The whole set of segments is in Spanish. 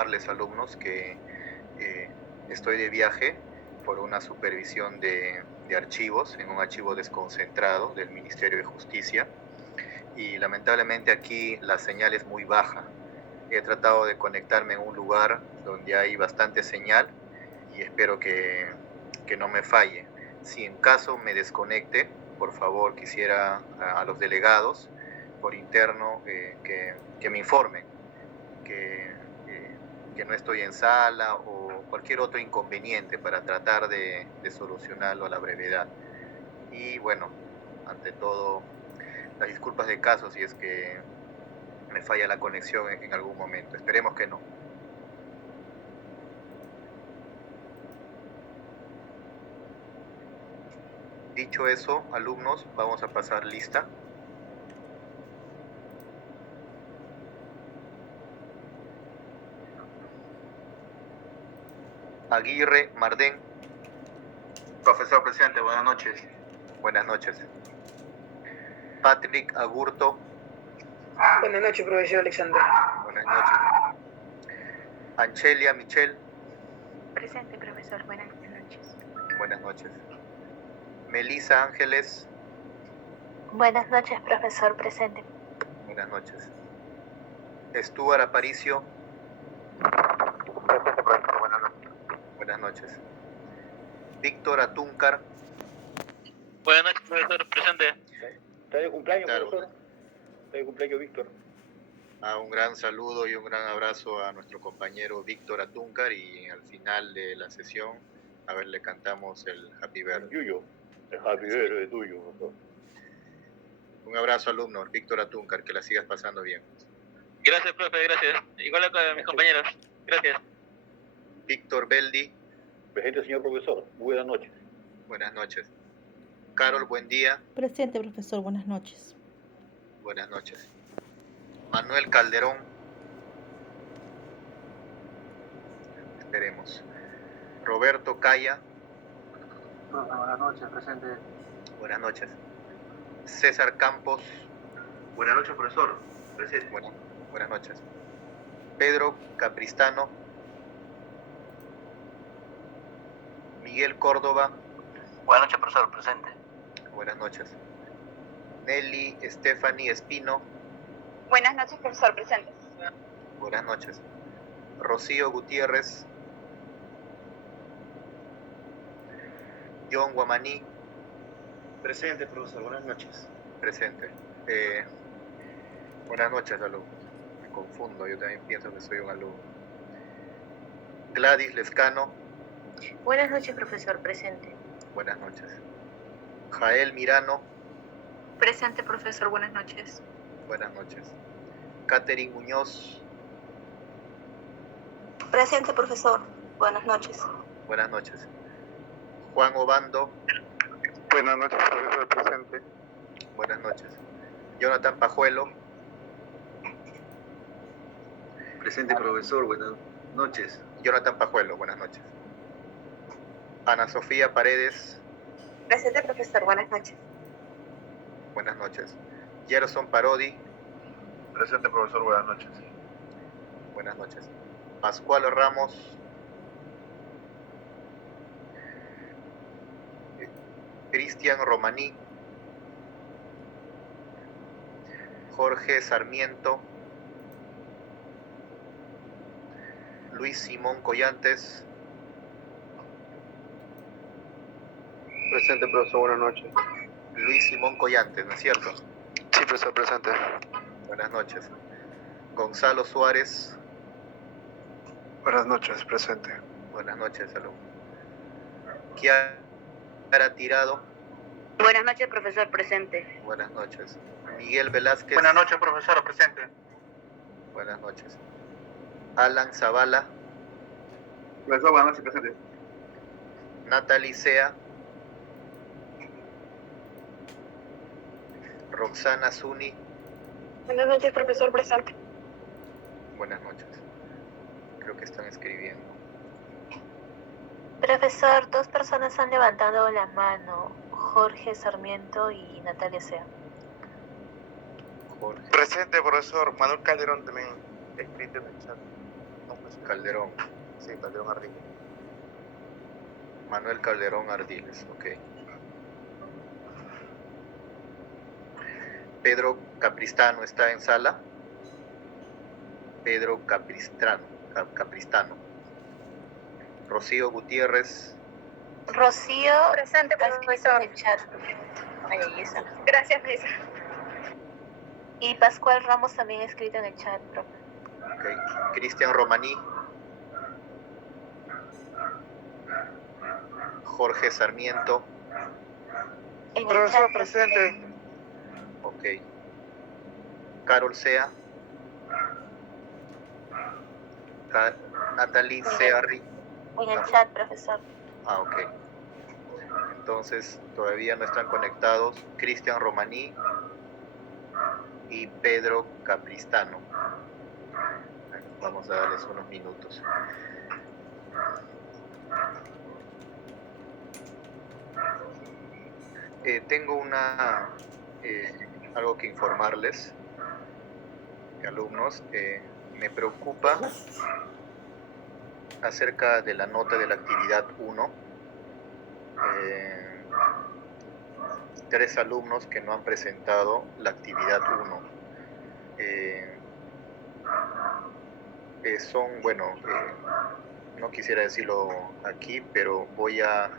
alumnos que estoy de viaje por una supervisión de archivos en un archivo desconcentrado del Ministerio de Justicia y lamentablemente aquí la señal es muy baja. He tratado de conectarme en un lugar donde hay bastante señal y espero que no me falle. Si en caso me desconecte, por favor quisiera a los delegados por interno que me informen que no estoy en sala o cualquier otro inconveniente para tratar de solucionarlo a la brevedad. Y bueno, ante todo, las disculpas de caso si es que me falla la conexión en algún momento. Esperemos que no. Dicho eso, alumnos, vamos a pasar lista. Aguirre Mardén. Profesor presidente, buenas noches. Buenas noches. Patrick Agurto. Buenas noches, profesor Alexander. Buenas noches. Anchelia Michel. Presente, profesor. Buenas noches. Buenas noches. Melissa Ángeles. Buenas noches, profesor. Presente. Buenas noches. Stuart Aparicio. Presente, profesor. Buenas noches. Buenas noches. Víctor Atúncar. Buenas noches, profesor. Presente. ¿Está de cumpleaños, Claro. profesor? ¿Está de cumpleaños, Víctor? Un gran saludo y un gran abrazo a nuestro compañero Víctor Atúncar y al final de la sesión, a ver, le cantamos el Happy Birthday. Yuyo. El Happy Birthday es tuyo, profesor. Un abrazo, alumno, Víctor Atúncar, que la sigas pasando bien. Gracias, profe. Gracias. Igual a mis compañeros. Gracias. Víctor Beldi. Presente, señor profesor. Buenas noches. Buenas noches. Carol, buen día. Presente, profesor. Buenas noches. Buenas noches. Manuel Calderón. Esperemos. Roberto Calla. Buenas noches, presente. Buenas noches. César Campos. Buenas noches, profesor. Presente. Buenas noches. Pedro Capristano. Miguel Córdoba. Buenas noches, profesor. Presente. Buenas noches. Nelly Stephanie Espino. Buenas noches, profesor. Presente. Buenas noches. Rocío Gutiérrez. John Guamaní. Presente, profesor. Buenas noches. Presente. Buenas noches, alumnos. Me confundo, yo también pienso que soy un alumno. Gladys Lescano. Buenas noches, profesor. Presente. Buenas noches. Jael Mirano. Presente, profesor. Buenas noches. Buenas noches. Catherine Muñoz. Presente, profesor. Buenas noches. Buenas noches. Juan Obando. Buenas noches, profesor. Presente. Buenas noches. Jonathan Pajuelo. Presente, profesor. Buenas noches. Jonathan Pajuelo, buenas noches. Ana Sofía Paredes. Presente, profesor. Buenas noches. Buenas noches. Gerson Parodi. Presente, profesor. Buenas noches. Buenas noches. Pascual Ramos. Cristian Romaní. Jorge Sarmiento. Luis Simón Collantes. Presente, profesor. Buenas noches. Luis Simón Collantes, ¿no es cierto? Sí, profesor. Presente. Buenas noches. Gonzalo Suárez. Buenas noches. Presente. Buenas noches, alumno. Kiara Tirado. Buenas noches, profesor. Presente. Buenas noches. Miguel Velázquez. Buenas noches, profesor. Presente. Buenas noches. Alan Zavala. Profesor, buenas noches. Presente. Natalie Sea. Roxana Zuni. Buenas noches, profesor. Presente. Buenas noches. Creo que están escribiendo. Profesor, dos personas han levantado la mano. Jorge Sarmiento y Natalia Sea. Jorge. Presente, profesor. Manuel Calderón también escrito en el chat. Calderón. Sí, Calderón Ardiles. Manuel Calderón Ardiles, ok. Pedro Capristano está en sala. Pedro Capristano. Rocío Gutiérrez. Rocío, Presente, está escrito profesor. en el chat. Ahí está. Gracias, Mesa. Y Pascual Ramos también escrito en el chat, profe. Okay. Cristian Romaní. Jorge Sarmiento. En el Profesor, chat, presente. Ok. Carol Sea. Natalie Searri. En el chat, profesor. Ah, ok. Entonces, todavía no están conectados Cristian Romaní y Pedro Capristano. Vamos a darles unos minutos. Tengo algo que informarles, alumnos. Me preocupa acerca de la nota de la actividad 1. 3 alumnos que no han presentado la actividad 1. Son, bueno, no quisiera decirlo aquí, pero voy a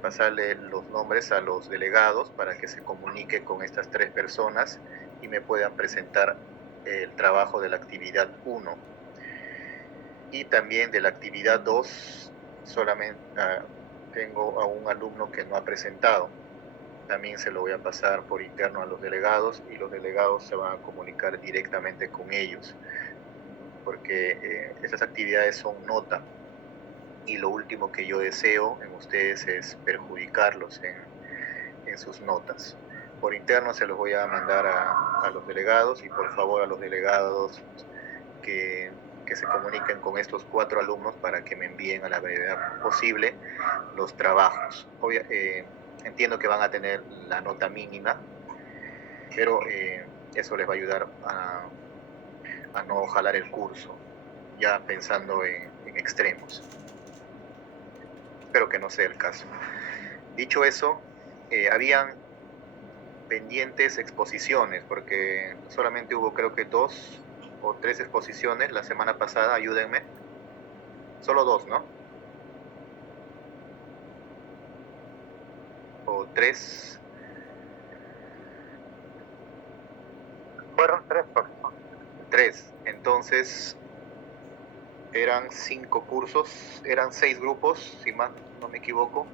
pasarle los nombres a los delegados para que se comunique con estas 3 personas y me puedan presentar el trabajo de la actividad 1. Y también de la actividad 2, solamente tengo a un alumno que no ha presentado. También se lo voy a pasar por interno a los delegados y los delegados se van a comunicar directamente con ellos, porque esas actividades son nota y lo último que yo deseo en ustedes es perjudicarlos en sus notas. Por interno se los voy a mandar a los delegados y por favor a los delegados que se comuniquen con estos 4 alumnos para que me envíen a la brevedad posible los trabajos. Entiendo que van a tener la nota mínima, pero eso les va a ayudar a no jalar el curso, ya pensando en extremos. Espero que no sea el caso. Dicho eso, habían pendientes exposiciones, porque solamente hubo creo que 2 o 3 exposiciones la semana pasada, ayúdenme. Solo 2, ¿no? O 3. Fueron 3, profesor. 3. Entonces, eran 5 cursos, eran 6 grupos, si más no me equivoco.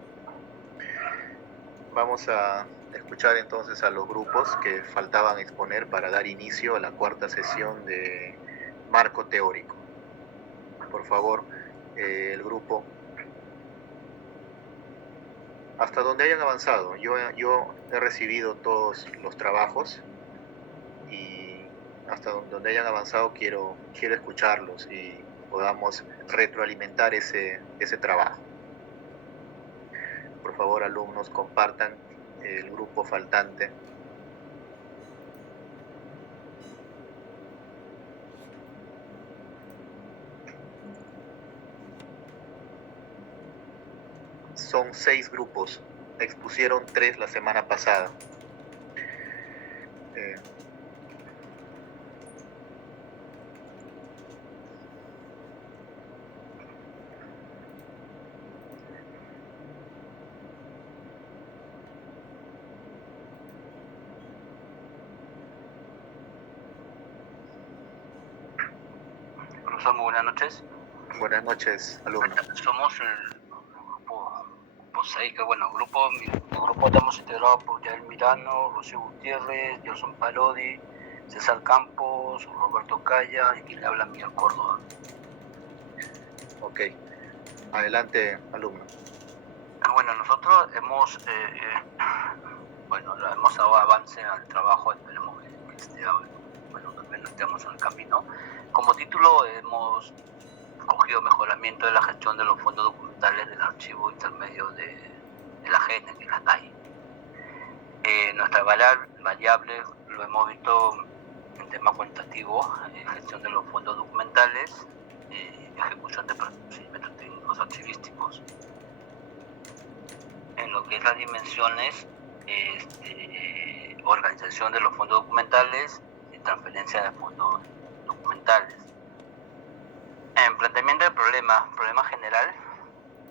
Vamos a escuchar entonces a los grupos que faltaban exponer para dar inicio a la 4ª sesión de marco teórico. Por favor, el grupo, hasta donde hayan avanzado. Yo he recibido todos los trabajos y hasta donde hayan avanzado quiero escucharlos y podamos retroalimentar ese trabajo. Por favor, alumnos, compartan el grupo faltante. Son 6 grupos, expusieron 3 la semana pasada. Profesor, muy buenas noches. Buenas noches, alumnos. Somos el grupo 6, que bueno, el grupo estamos integrados por Yael Mirano, Rocío Gutiérrez, Gerson Parodi, César Campos, Roberto Calla y quien le habla Miguel Córdoba. Ok, adelante, alumno. Bueno, nosotros hemos dado avance al trabajo, esperemos que esté, bueno, también estemos en el camino. Como título hemos cogido mejoramiento de la gestión de los fondos documentales del archivo intermedio de la GENE, de la TAI. Nuestra variable lo hemos visto en tema cuantitativo, gestión de los fondos documentales, ejecución de procedimientos técnicos archivísticos. En lo que es las dimensiones, organización de los fondos documentales y transferencia de fondos documentales. En planteamiento del problema general,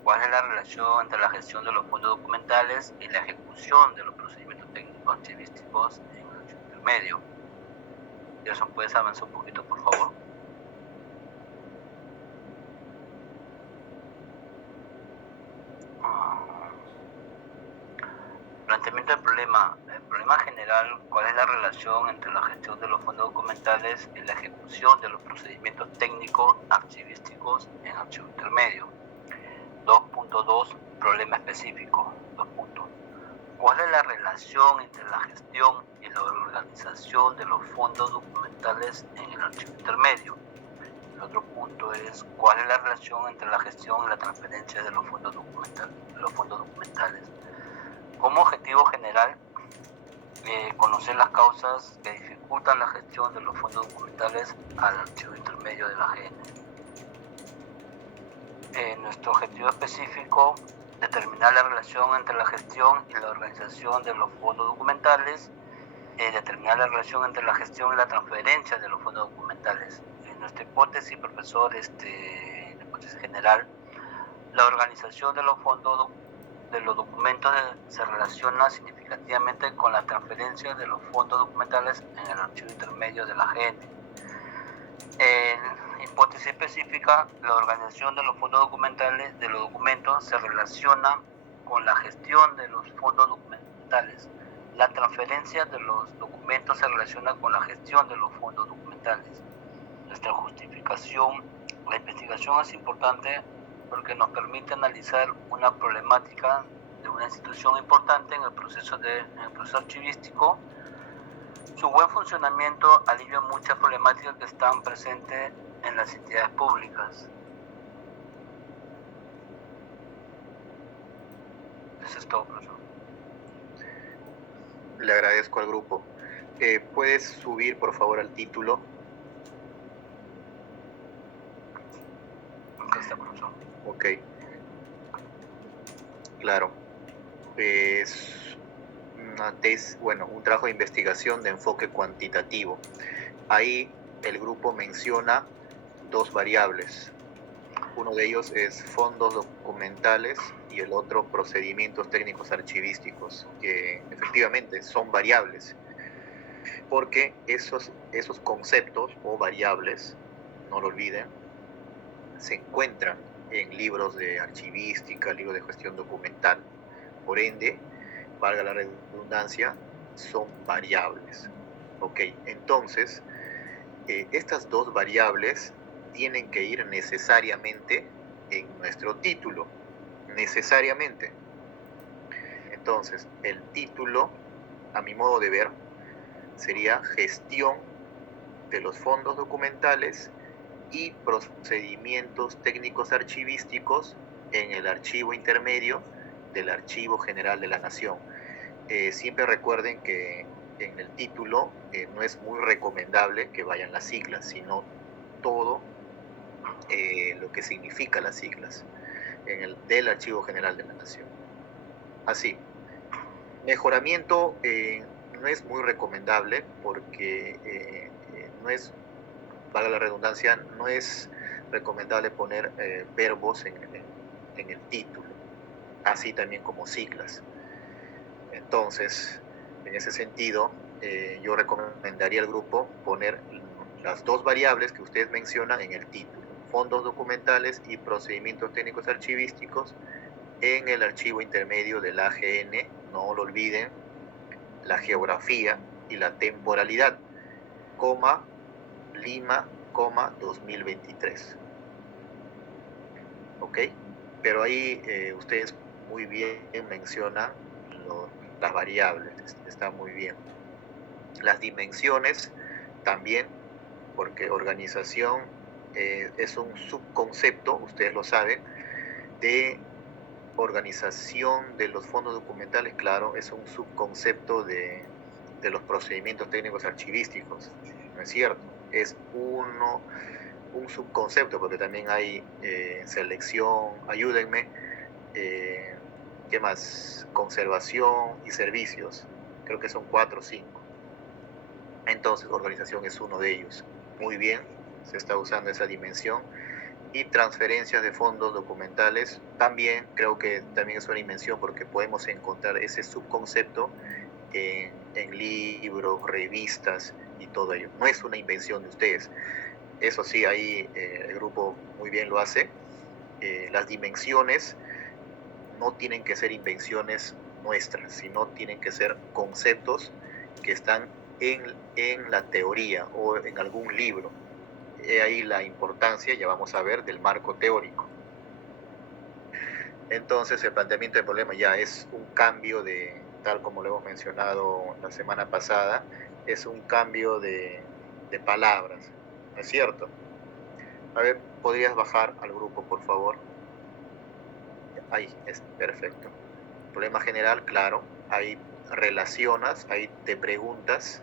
¿cuál es la relación entre la gestión de los fondos documentales y la ejecución de los procedimientos técnicos archivísticos en el archivo intermedio? Gerson, ¿puedes avanzar un poquito, por favor? Planteamiento del problema. El problema general, ¿cuál es la relación entre la gestión de los fondos documentales y la ejecución de los procedimientos técnicos archivísticos en archivo intermedio? 2.2. Problema específico. 2 puntos. ¿Cuál es la relación entre la gestión y la organización de los fondos documentales en el archivo intermedio? El otro punto es ¿cuál es la relación entre la gestión y la transferencia de los fondos documentales? Como objetivo general, conocer las causas que dificultan la gestión de los fondos documentales al archivo intermedio de la AGN. Nuestro objetivo específico, determinar la relación entre la gestión y la organización de los fondos documentales, determinar la relación entre la gestión y la transferencia de los fondos documentales. En nuestra hipótesis, profesor, la hipótesis general, la organización de los fondos de los documentos se relaciona significativamente con la transferencia de los fondos documentales en el archivo intermedio de la AGN. En hipótesis específica, la organización de los fondos documentales de los documentos se relaciona con la gestión de los fondos documentales. La transferencia de los documentos se relaciona con la gestión de los fondos documentales. Nuestra justificación, la investigación es importante porque nos permite analizar una problemática de una institución importante en el proceso archivístico. Su buen funcionamiento alivia muchas problemáticas que están presentes en las entidades públicas. Eso es todo, profesor. Le agradezco al grupo. ¿Puedes subir, por favor, al título? Acá está, profesor. Ok. Claro. Es un trabajo de investigación de enfoque cuantitativo. Ahí el grupo menciona dos variables. Uno de ellos es fondos documentales y el otro procedimientos técnicos archivísticos, que efectivamente son variables, porque esos conceptos o variables, no lo olviden, se encuentran en libros de archivística, libros de gestión documental. Por ende, valga la redundancia, son variables. Ok, entonces, estas dos variables tienen que ir necesariamente en nuestro título, necesariamente. Entonces, el título, a mi modo de ver, sería gestión de los fondos documentales y procedimientos técnicos archivísticos en el archivo intermedio del Archivo General de la Nación. Siempre recuerden que en el título no es muy recomendable que vayan las siglas, sino todo lo que significa las siglas del Archivo General de la Nación. Así, mejoramiento no es muy recomendable porque no es, valga la redundancia, no es recomendable poner verbos en el título, así también como siglas. Entonces, en ese sentido, yo recomendaría al grupo poner las dos variables que ustedes mencionan en el título: fondos documentales y procedimientos técnicos archivísticos en el archivo intermedio del AGN. No lo olviden, la geografía y la temporalidad, coma, Lima, 2023. ¿Ok? Pero ahí ustedes muy bien mencionan las variables, está muy bien. Las dimensiones también, porque organización es un subconcepto, ustedes lo saben, de organización de los fondos documentales. Claro, es un subconcepto de los procedimientos técnicos archivísticos, ¿no es cierto? Es uno un subconcepto, porque también hay selección, ayúdenme, ¿qué más? Conservación y servicios, creo que son 4 o 5. Entonces, organización es uno de ellos. Muy bien, se está usando esa dimensión. Y transferencias de fondos documentales, también creo que también es una dimensión porque podemos encontrar ese subconcepto en libros, revistas y todo ello. No es una invención de ustedes. Eso sí, ahí el grupo muy bien lo hace. Las dimensiones no tienen que ser invenciones nuestras, sino tienen que ser conceptos que están en la teoría o en algún libro. He ahí la importancia, ya vamos a ver, del marco teórico. Entonces, el planteamiento del problema ya es un cambio de, tal como lo hemos mencionado la semana pasada, es un cambio de palabras, ¿no es cierto? A ver, ¿podrías bajar al grupo, por favor? Ahí, es perfecto. Problema general, claro, ahí relacionas, ahí te preguntas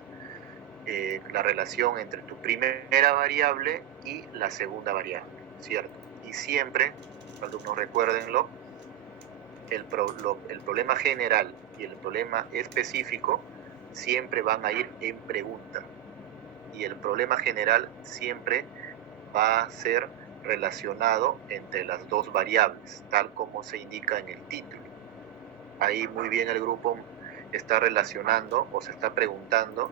la relación entre tu primera variable y la segunda variable, ¿cierto? Y siempre, alumnos, recuérdenlo, el problema general y el problema específico siempre van a ir en pregunta. Y el problema general siempre va a ser relacionado entre las dos variables, tal como se indica en el título. Ahí muy bien el grupo está relacionando o se está preguntando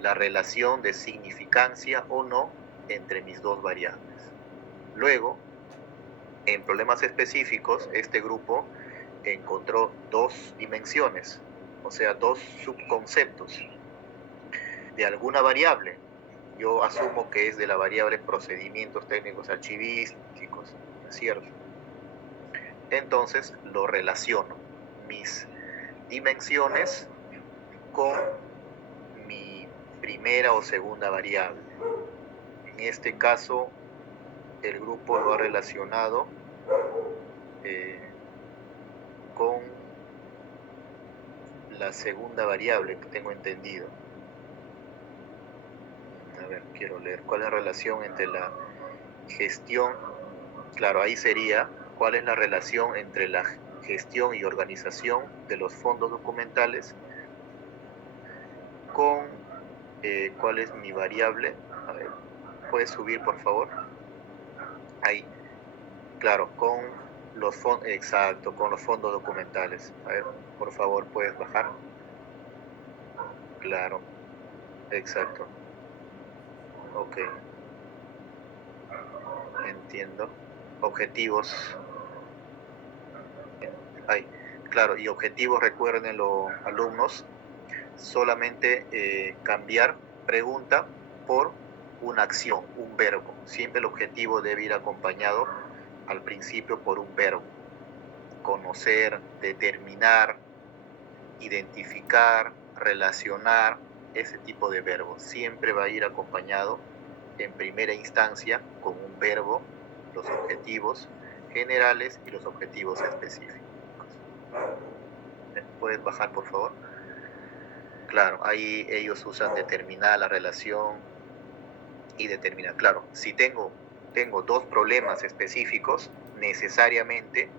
la relación de significancia o no entre mis dos variables. Luego, en problemas específicos, este grupo encontró dos dimensiones, o sea, dos subconceptos de alguna variable. Yo asumo que es de la variable procedimientos técnicos archivísticos, ¿no es cierto? Entonces lo relaciono, mis dimensiones con mi primera o segunda variable. En este caso, el grupo lo ha relacionado con la segunda variable, que tengo entendido. A ver, quiero leer. ¿Cuál es la relación entre la gestión? Claro, ahí sería, ¿cuál es la relación entre la gestión y organización de los fondos documentales con cuál es mi variable? A ver, ¿puedes subir, por favor? Ahí, claro, con los fondos, exacto, con los fondos documentales. A ver, por favor, ¿puedes bajar? Claro, exacto. Ok, entiendo. Objetivos. Ahí, claro, y objetivos, recuérdenlo, alumnos, solamente cambiar pregunta por una acción, un verbo. Siempre el objetivo debe ir acompañado al principio por un verbo. Conocer, determinar, identificar, relacionar, ese tipo de verbos. Siempre va a ir acompañado en primera instancia con un verbo, los objetivos generales y los objetivos específicos. ¿Puedes bajar, por favor? Claro, ahí ellos usan determinar la relación y determinar. Claro, si tengo dos problemas específicos, necesariamente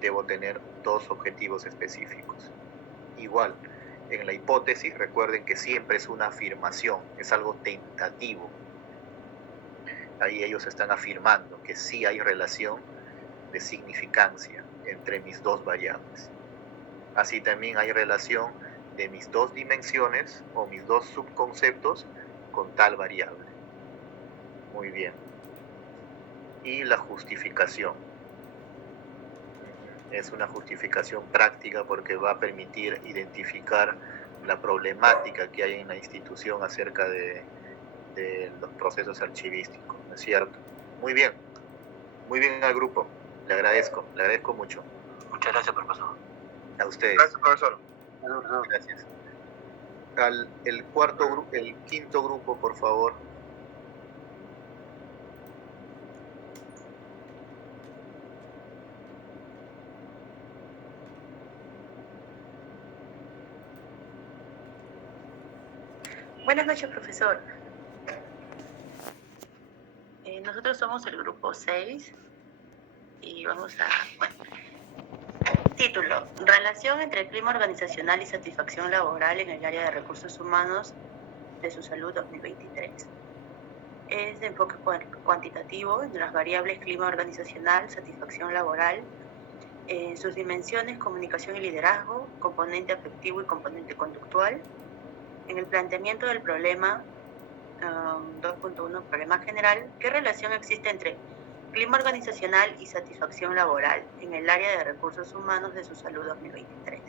debo tener dos objetivos específicos. Igual, en la hipótesis, recuerden que siempre es una afirmación, es algo tentativo. Ahí ellos están afirmando que sí hay relación de significancia entre mis dos variables. Así también hay relación de mis dos dimensiones o mis dos subconceptos con tal variable. Muy bien. Y la justificación. Es una justificación práctica porque va a permitir identificar la problemática que hay en la institución acerca de los procesos archivísticos, ¿no es cierto? Muy bien al grupo, le agradezco mucho. Muchas gracias, profesor. A ustedes. Gracias, profesor. Gracias. El quinto grupo, por favor. Buenas noches, profesor. nosotros somos el grupo 6 y vamos a... Bueno, título: Relación entre el clima organizacional y satisfacción laboral en el área de recursos humanos de su salud 2023. Es de enfoque cuantitativo en las variables clima organizacional, satisfacción laboral, en sus dimensiones, comunicación y liderazgo, componente afectivo y componente conductual. En el planteamiento del problema 2.1, problema general, ¿qué relación existe entre clima organizacional y satisfacción laboral en el área de recursos humanos de su salud 2023?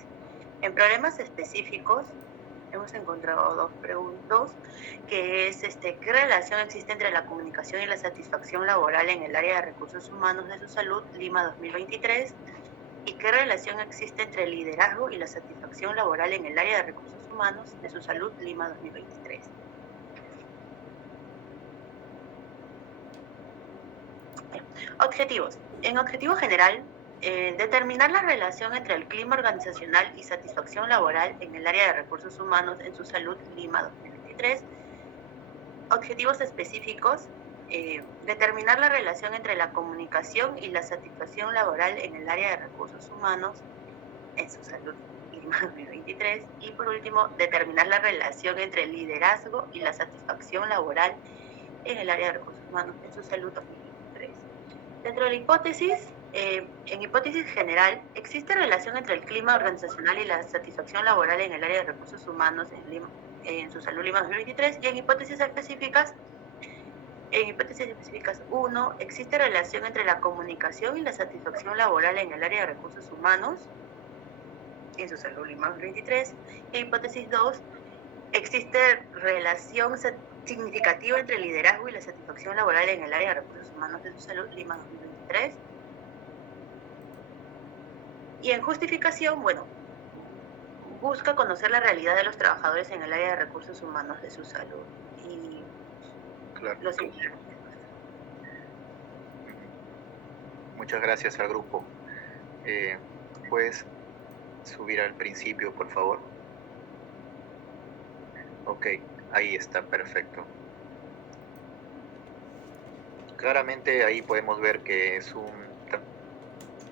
En problemas específicos hemos encontrado dos preguntas, que es ¿qué relación existe entre la comunicación y la satisfacción laboral en el área de recursos humanos de su salud, Lima 2023? ¿Y qué relación existe entre el liderazgo y la satisfacción laboral en el área de recursos humanos de su salud, Lima 2023? Objetivos. En objetivo general, determinar la relación entre el clima organizacional y satisfacción laboral en el área de recursos humanos en su salud, Lima 2023. Objetivos específicos. Determinar la relación entre la comunicación y la satisfacción laboral en el área de recursos humanos en su salud, Lima 2023. Y por último, determinar la relación entre el liderazgo y la satisfacción laboral en el área de recursos humanos en su salud 2023. Dentro de la hipótesis, en hipótesis general, existe relación entre el clima organizacional y la satisfacción laboral en el área de recursos humanos en su salud Lima 2023, y en hipótesis específicas 1, existe relación entre la comunicación y la satisfacción laboral en el área de recursos humanos en su salud Lima 2023, y en hipótesis 2, existe relación significativa entre el liderazgo y la satisfacción laboral en el área de recursos humanos de su salud, Lima 2023. Y en justificación, bueno, busca conocer la realidad de los trabajadores en el área de recursos humanos de su salud. Y Claro. los invito. Muchas gracias al grupo. ¿Puedes subir al principio, por favor? Ok, ahí está, perfecto. Claramente ahí podemos ver que es un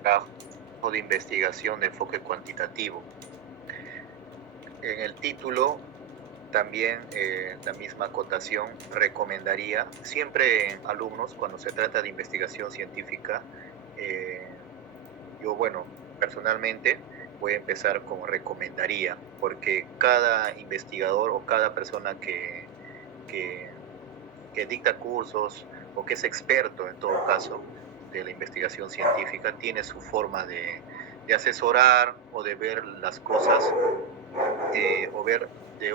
trabajo de investigación de enfoque cuantitativo. En el título también la misma acotación recomendaría, siempre alumnos cuando se trata de investigación científica, yo personalmente voy a empezar con recomendaría, porque cada investigador o cada persona que dicta cursos o que es experto en todo caso de la investigación científica tiene su forma de asesorar o de ver las cosas o ver de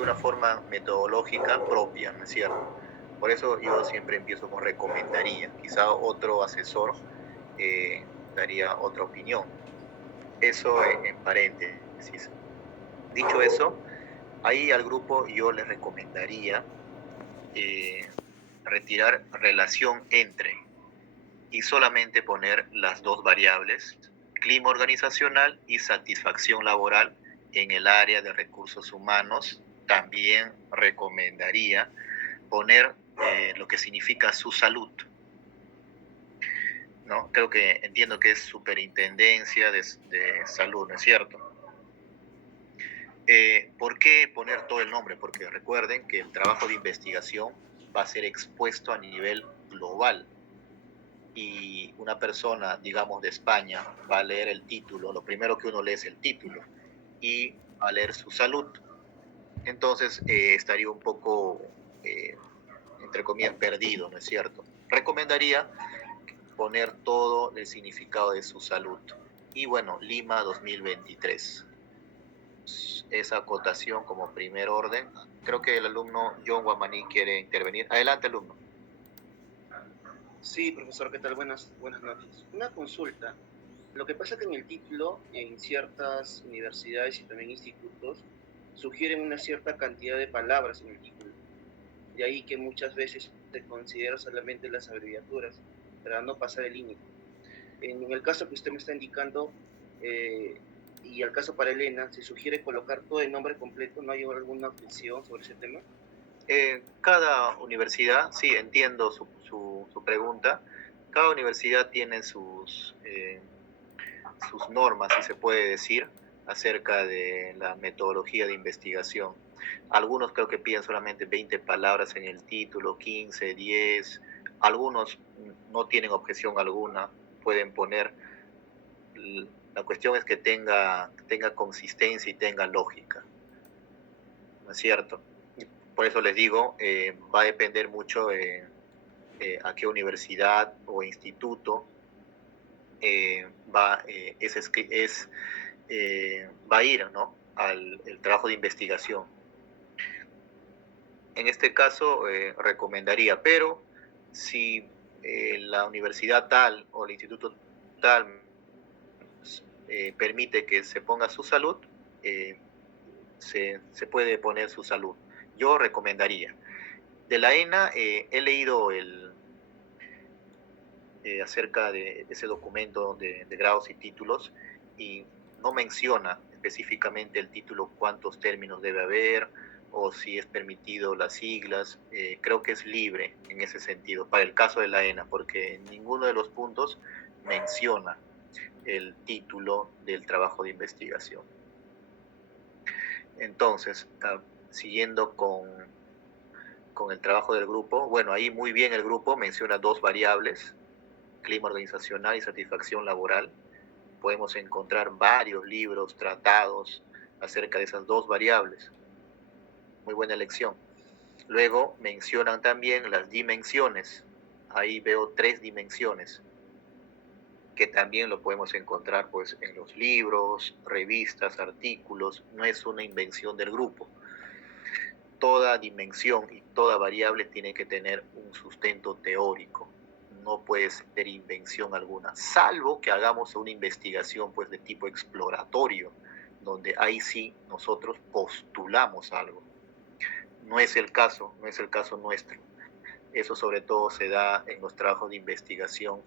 una forma metodológica propia, ¿no es cierto? Por eso yo siempre empiezo con recomendaría, quizá otro asesor daría otra opinión. Eso en paréntesis. Dicho eso, ahí al grupo yo les recomendaría retirar relación entre y solamente poner las dos variables, clima organizacional y satisfacción laboral en el área de recursos humanos. También recomendaría poner lo que significa su salud, ¿no? Creo que entiendo que es superintendencia de salud, ¿no es cierto? ¿Por qué poner todo el nombre? Porque recuerden que el trabajo de investigación va a ser expuesto a nivel global y una persona, digamos, de España va a leer el título, lo primero que uno lee es el título y va a leer su salud. Entonces estaría un poco, entre comillas, perdido, ¿no es cierto? Recomendaría poner todo el significado de su salud. Y bueno, Lima 2023. Esa acotación como primer orden. Creo que el alumno John Guamaní quiere intervenir. Adelante, alumno. Sí, profesor, ¿qué tal? Buenas noches. Una consulta. Lo que pasa es que en el título, en ciertas universidades y también institutos, sugieren una cierta cantidad de palabras en el título. De ahí que muchas veces se considera solamente las abreviaturas, para no pasar el límite. En el caso que usted me está indicando, y el caso para Elena, ¿se sugiere colocar todo el nombre completo? ¿No hay alguna objeción sobre ese tema? Cada universidad, sí, entiendo su pregunta, cada universidad tiene sus normas, si se puede decir, acerca de la metodología de investigación. Algunos creo que piden solamente 20 palabras en el título, 15, 10, algunos no tienen objeción alguna, pueden poner. La cuestión es que tenga consistencia y tenga lógica, ¿no es cierto? Por eso les digo, va a depender mucho a qué universidad o instituto va a ir, ¿no?, al el trabajo de investigación. En este caso recomendaría, pero si la universidad tal o el instituto tal permite que se ponga su salud, se puede poner su salud. Yo recomendaría. De la ENA he leído acerca de ese documento de grados y títulos, y no menciona específicamente el título cuántos términos debe haber o si es permitido las siglas. Creo que es libre en ese sentido para el caso de la ENA, porque en ninguno de los puntos menciona el título del trabajo de investigación. Entonces, siguiendo con el trabajo del grupo, bueno, ahí muy bien el grupo menciona dos variables: clima organizacional y satisfacción laboral. Podemos encontrar varios libros, tratados acerca de esas dos variables. Muy buena elección. Luego mencionan también las dimensiones. Ahí veo 3 dimensiones, que también lo podemos encontrar pues en los libros, revistas, artículos. No es una invención del grupo. Toda dimensión y toda variable tiene que tener un sustento teórico. No puede ser invención alguna, salvo que hagamos una investigación pues de tipo exploratorio, donde ahí sí nosotros postulamos algo. No es el caso nuestro. Eso sobre todo se da en los trabajos de investigación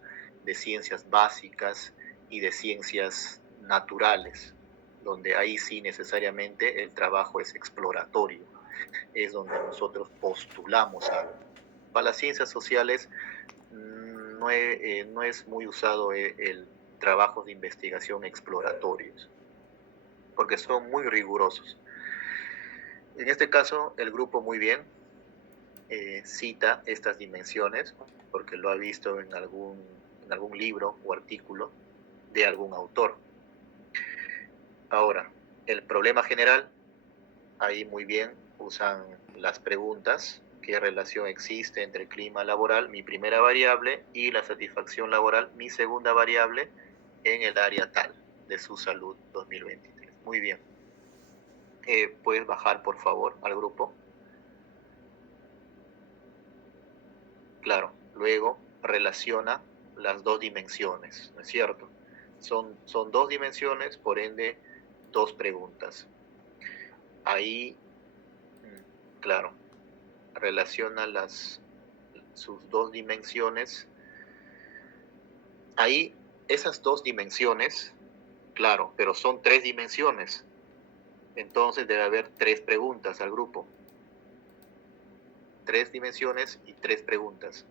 de ciencias básicas y de ciencias naturales, donde ahí sí necesariamente el trabajo es exploratorio, es donde nosotros postulamos algo. Para las ciencias sociales no es muy usado el trabajo de investigación exploratorios, porque son muy rigurosos. En este caso, el grupo muy bien cita estas dimensiones, porque lo ha visto en algún libro o artículo de algún autor. Ahora, el problema general, ahí muy bien usan las preguntas: ¿qué relación existe entre el clima laboral, mi primera variable, y la satisfacción laboral, mi segunda variable, en el área tal de su salud 2023? Muy bien. ¿Puedes bajar, por favor, al grupo? Claro, luego relaciona las dos dimensiones, ¿no es cierto? Son 2 dimensiones, por ende, 2 preguntas. Ahí, claro, relaciona sus 2 dimensiones. Ahí, esas 2 dimensiones, claro, pero son 3 dimensiones. Entonces debe haber 3 preguntas al grupo. 3 dimensiones y 3 preguntas.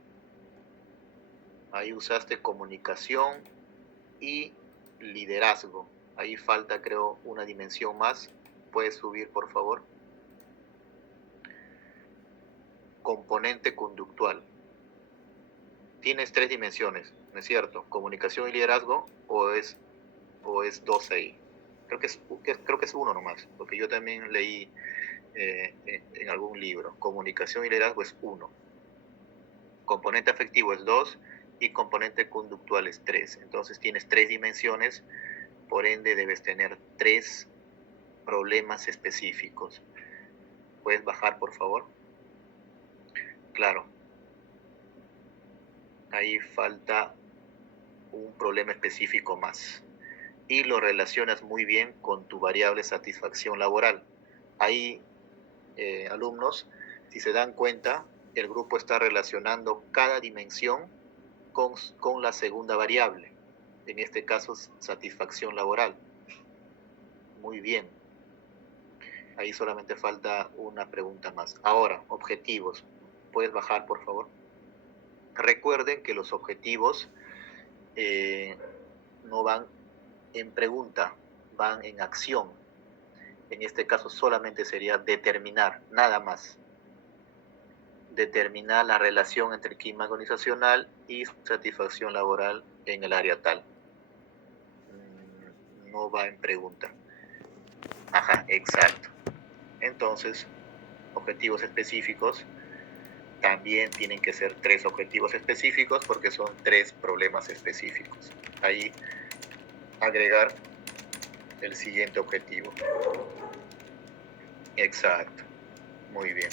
Ahí usaste comunicación y liderazgo. Ahí falta, creo, una dimensión más. ¿Puedes subir, por favor? Componente conductual. Tienes 3 dimensiones, ¿no es cierto? Comunicación y liderazgo, o es 2 ahí. Creo que es 1 nomás, porque yo también leí en algún libro. Comunicación y liderazgo es 1. Componente afectivo es 2 y componente conductual es 3. Entonces tienes 3 dimensiones, por ende debes tener 3 problemas específicos. ¿Puedes bajar, por favor? Claro. Ahí falta un problema específico más. Y lo relacionas muy bien con tu variable satisfacción laboral. Ahí, alumnos, si se dan cuenta, el grupo está relacionando cada dimensión con la segunda variable. En este caso, satisfacción laboral. Muy bien. Ahí solamente falta una pregunta más. Ahora, objetivos. ¿Puedes bajar, por favor? Recuerden que los objetivos no van en pregunta, van en acción. En este caso solamente sería determinar, nada más. Determinar la relación entre el clima organizacional y satisfacción laboral en el área tal. No va en pregunta. Ajá, exacto. Entonces, objetivos específicos también tienen que ser 3 objetivos específicos porque son 3 problemas específicos. Ahí agregar el siguiente objetivo. Exacto. Muy bien.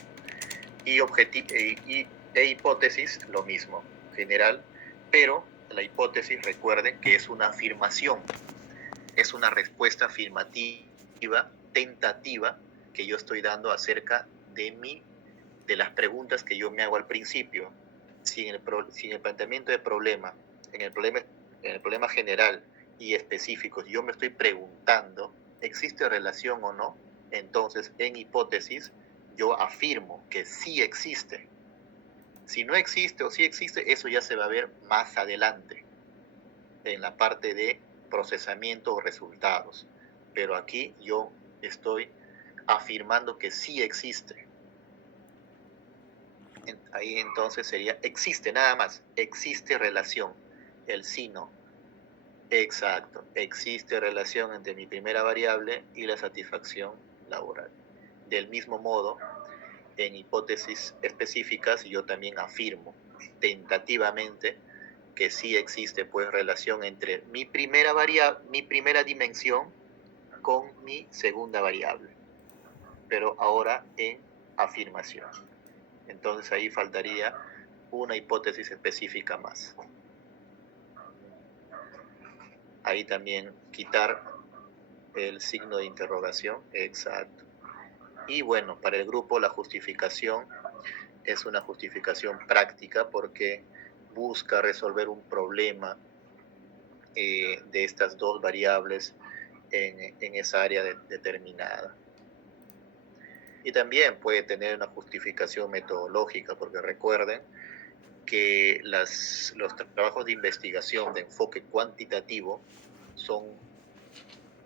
E hipótesis, lo mismo, general, pero la hipótesis, recuerden que es una afirmación, es una respuesta afirmativa, tentativa, que yo estoy dando acerca de las preguntas que yo me hago al principio. Si en el planteamiento de problema, en el problema general y específico, yo me estoy preguntando, ¿existe relación o no? Entonces, en hipótesis, yo afirmo que sí existe. Si no existe o sí existe, eso ya se va a ver más adelante, en la parte de procesamiento o resultados. Pero aquí yo estoy afirmando que sí existe. Ahí entonces sería, existe nada más, existe relación, el sí no. Exacto, existe relación entre mi primera variable y la satisfacción laboral. Del mismo modo, en hipótesis específicas yo también afirmo tentativamente que sí existe pues relación entre mi primera dimensión con mi segunda variable, pero ahora en afirmación. Entonces ahí faltaría una hipótesis específica más. Ahí también quitar el signo de interrogación, exacto. Y bueno, para el grupo la justificación es una justificación práctica porque busca resolver un problema de estas 2 variables en esa área determinada. Y también puede tener una justificación metodológica, porque recuerden que los trabajos de investigación de enfoque cuantitativo son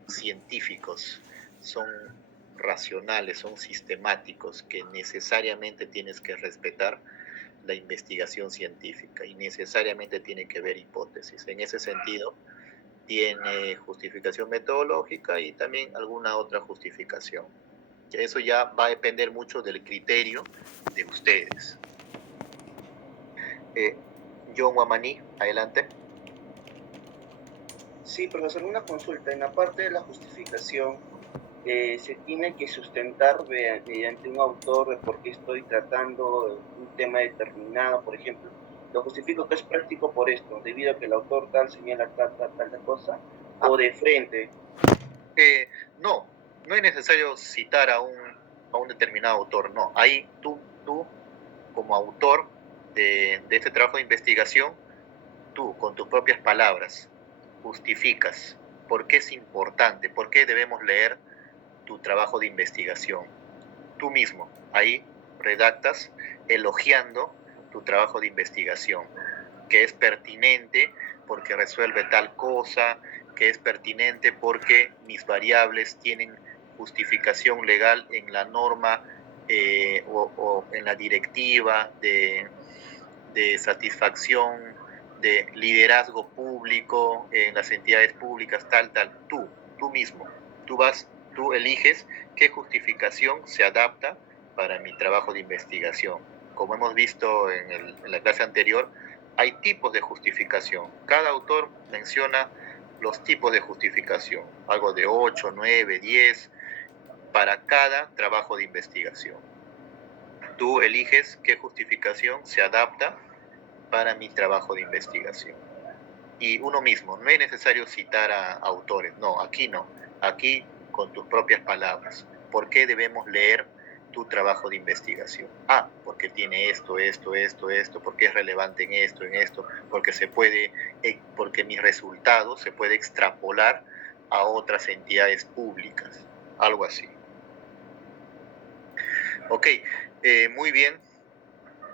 científicos, son racionales, son sistemáticos, que necesariamente tienes que respetar la investigación científica y necesariamente tiene que ver hipótesis. En ese sentido, tiene justificación metodológica y también alguna otra justificación. Eso ya va a depender mucho del criterio de ustedes. John Guamaní, adelante. Sí, profesor, una consulta. En la parte de la justificación, se tiene que sustentar mediante un autor de por qué estoy tratando un tema determinado, por ejemplo. Lo justifico que es práctico por esto, debido a que el autor tal señala tal cosa, o de frente. No es necesario citar a un determinado autor, no. Ahí tú como autor de este trabajo de investigación, tú con tus propias palabras justificas por qué es importante, por qué debemos leer tu trabajo de investigación. Tú mismo, ahí redactas elogiando tu trabajo de investigación, que es pertinente porque resuelve tal cosa, que es pertinente porque mis variables tienen justificación legal en la norma o en la directiva de satisfacción, de liderazgo público en las entidades públicas, tal. Tú mismo, tú eliges qué justificación se adapta para mi trabajo de investigación. Como hemos visto en la clase anterior, hay tipos de justificación. Cada autor menciona los tipos de justificación, algo de 8, 9, 10, para cada trabajo de investigación. Tú eliges qué justificación se adapta para mi trabajo de investigación. Y uno mismo, no es necesario citar a autores, no, aquí no, aquí con tus propias palabras. ¿Por qué debemos leer tu trabajo de investigación? Porque tiene esto, porque es relevante en esto, porque mis resultados se puede extrapolar a otras entidades públicas, algo así. Ok, muy bien.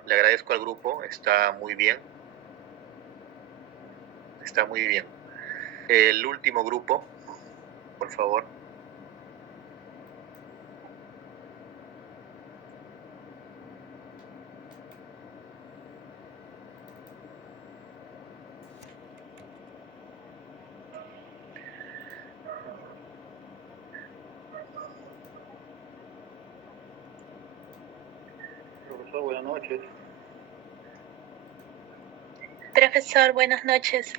Le agradezco al grupo, está muy bien. Está muy bien. El último grupo, por favor. Profesor, buenas noches. Profesor, buenas noches.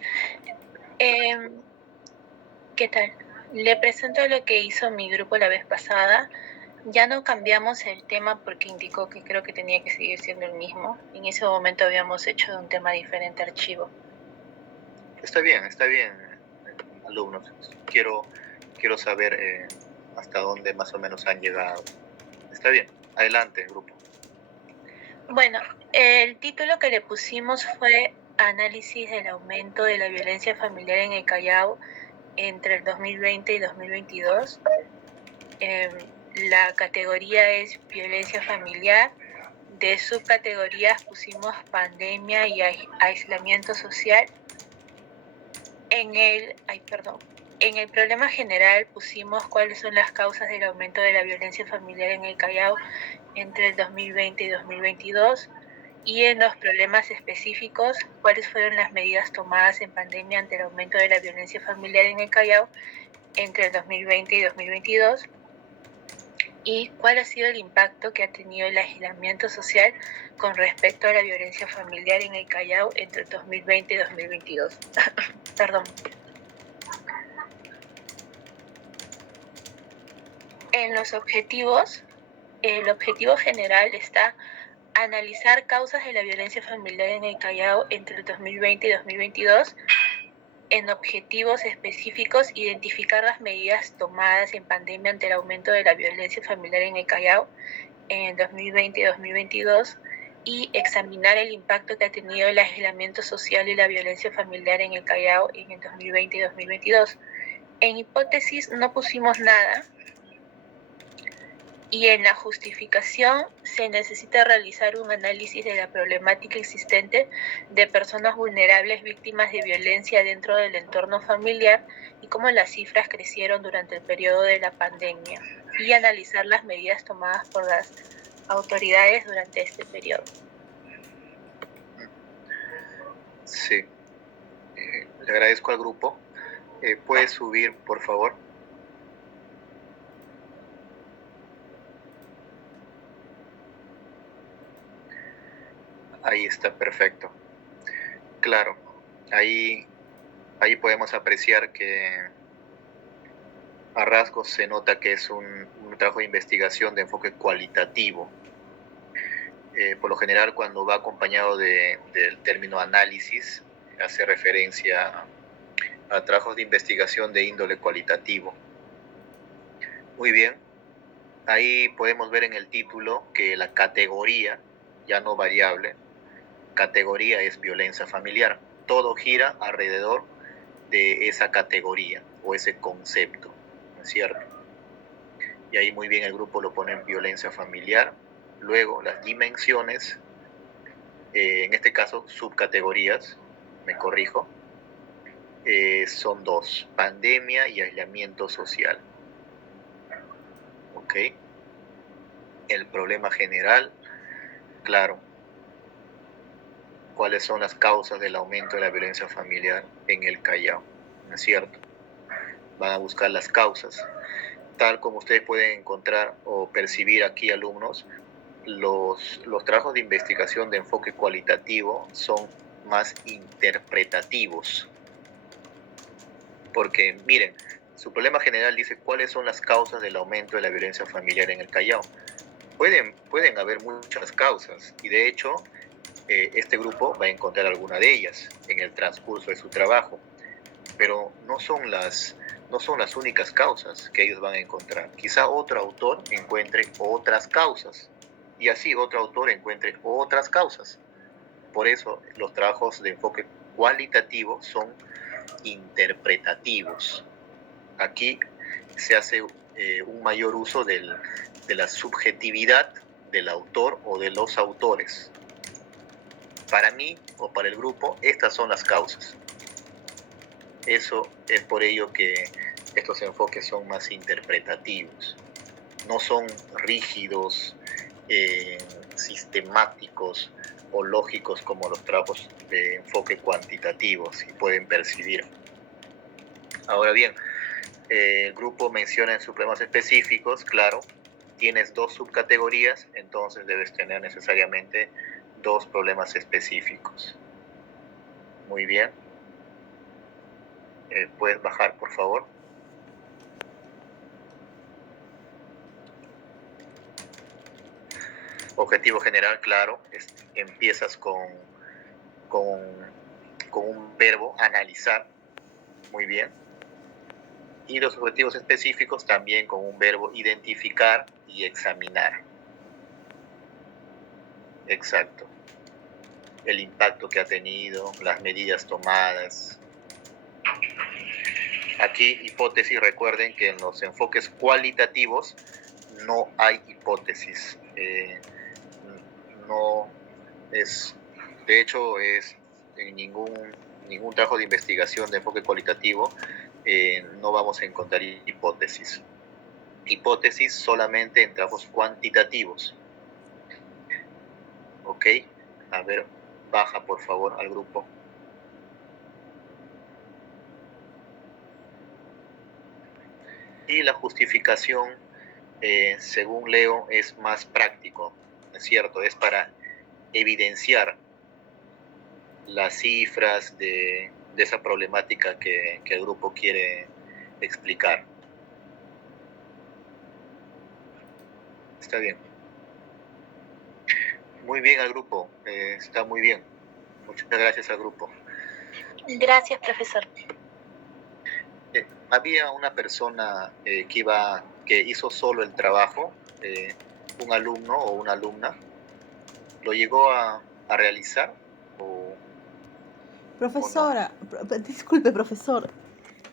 ¿Qué tal? Le presento lo que hizo mi grupo la vez pasada. Ya no cambiamos el tema porque indicó que creo que tenía que seguir siendo el mismo. En ese momento habíamos hecho de un tema diferente archivo. Está bien, alumnos. Quiero saber hasta dónde más o menos han llegado. Está bien, adelante, grupo. Bueno, el título que le pusimos fue Análisis del aumento de la violencia familiar en el Callao entre el 2020 y 2022. La categoría es violencia familiar. De subcategorías pusimos pandemia y aislamiento social. En el problema general pusimos cuáles son las causas del aumento de la violencia familiar en el Callao entre el 2020 y 2022. Y en los problemas específicos, cuáles fueron las medidas tomadas en pandemia ante el aumento de la violencia familiar en el Callao entre el 2020 y 2022. Y cuál ha sido el impacto que ha tenido el aislamiento social con respecto a la violencia familiar en el Callao entre el 2020 y 2022. Perdón. En los objetivos, el objetivo general está analizar causas de la violencia familiar en el Callao entre el 2020 y 2022. En objetivos específicos, identificar las medidas tomadas en pandemia ante el aumento de la violencia familiar en el Callao en 2020 y 2022 y examinar el impacto que ha tenido el aislamiento social y la violencia familiar en el Callao en el 2020 y 2022. En hipótesis no pusimos nada. Y en la justificación se necesita realizar un análisis de la problemática existente de personas vulnerables víctimas de violencia dentro del entorno familiar y cómo las cifras crecieron durante el periodo de la pandemia y analizar las medidas tomadas por las autoridades durante este periodo. Sí, le agradezco al grupo. ¿Puede subir, por favor? Ahí está, perfecto. Claro, ahí podemos apreciar que a rasgos se nota que es un trabajo de investigación de enfoque cualitativo. Por lo general, cuando va acompañado del término análisis, hace referencia a trabajos de investigación de índole cualitativo. Muy bien, ahí podemos ver en el título que la categoría, ya no variable, categoría es violencia familiar. Todo gira alrededor de esa categoría o ese concepto, ¿no es cierto? Y ahí muy bien el grupo lo pone en violencia familiar. Luego las dimensiones, en este caso subcategorías, me corrijo, son dos, pandemia y aislamiento social. ¿Ok? El problema general, claro, cuáles son las causas del aumento de la violencia familiar en el Callao, ¿no es cierto? Van a buscar las causas. Tal como ustedes pueden encontrar o percibir aquí, alumnos, los trabajos de investigación de enfoque cualitativo son más interpretativos. Porque, miren, su problema general dice cuáles son las causas del aumento de la violencia familiar en el Callao. Pueden haber muchas causas y de hecho este grupo va a encontrar alguna de ellas en el transcurso de su trabajo, pero no son las únicas causas que ellos van a encontrar. Quizá otro autor encuentre otras causas y así otro autor encuentre otras causas. Por eso los trabajos de enfoque cualitativo son interpretativos. Aquí se hace un mayor uso de la subjetividad del autor o de los autores. Para mí o para el grupo, estas son las causas. Eso es por ello que estos enfoques son más interpretativos. No son rígidos, sistemáticos o lógicos como los trabajos de enfoque cuantitativo, si pueden percibir. Ahora bien, el grupo menciona en sus problemas específicos, claro, tienes 2 subcategorías, entonces debes tener necesariamente 2 problemas específicos. Muy bien. ¿Puedes bajar, por favor? Objetivo general, claro, empiezas con un verbo, analizar, muy bien. Y los objetivos específicos también con un verbo, identificar y examinar. Exacto. El impacto que ha tenido, las medidas tomadas. Aquí, hipótesis, recuerden que en los enfoques cualitativos no hay hipótesis. No es, de hecho, es en ningún trabajo de investigación de enfoque cualitativo no vamos a encontrar hipótesis. Hipótesis solamente en trabajos cuantitativos. Ok, a ver, baja por favor al grupo. Y la justificación, según Leo, es más práctico, ¿es cierto? Es para evidenciar las cifras de esa problemática que el grupo quiere explicar. Está bien. Muy bien al grupo, está muy bien. Muchas gracias al grupo. Gracias, profesor. Había una persona que hizo solo el trabajo, un alumno o una alumna. ¿Lo llegó a realizar? Profesora, disculpe, profesor.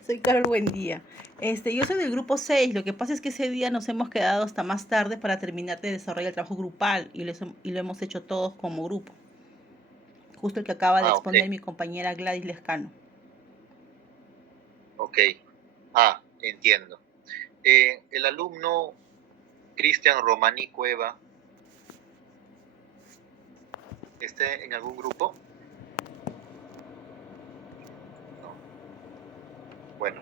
Soy Carol Buendía. Yo soy del grupo 6. Lo que pasa es que ese día nos hemos quedado hasta más tarde para terminar de desarrollar el trabajo grupal y lo hemos hecho todos como grupo. Justo el que acaba de exponer mi compañera Gladys Lescano. Ok. Entiendo. El alumno Cristian Romaní Cueva, ¿está en algún grupo? No. Bueno.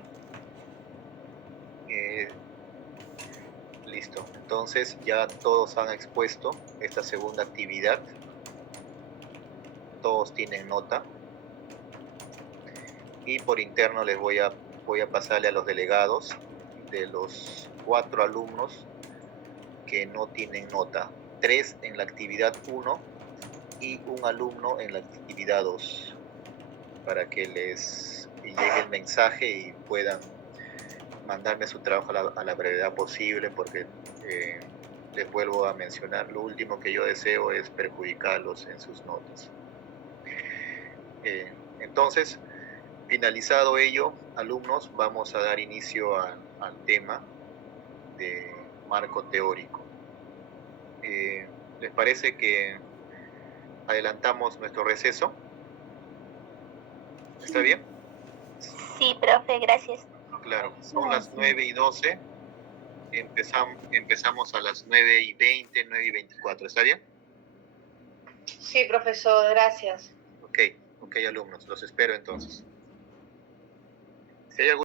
Listo. Entonces ya todos han expuesto esta segunda actividad. Todos tienen nota. Y por interno les voy a pasarle a los delegados de los 4 alumnos que no tienen nota. 3 en la actividad 1 y un alumno en la actividad 2, para que les llegue el mensaje y puedan mandarme su trabajo a la brevedad posible, porque les vuelvo a mencionar, lo último que yo deseo es perjudicarlos en sus notas. Entonces, finalizado ello, alumnos, vamos a dar inicio al tema de marco teórico. ¿Les parece que adelantamos nuestro receso? ¿Está bien? Sí, profe, gracias. Claro, son las 9:12. Empezamos a las 9:20, 9:24. ¿Está bien? Sí, profesor, gracias. Ok, alumnos, los espero entonces. Si hay algún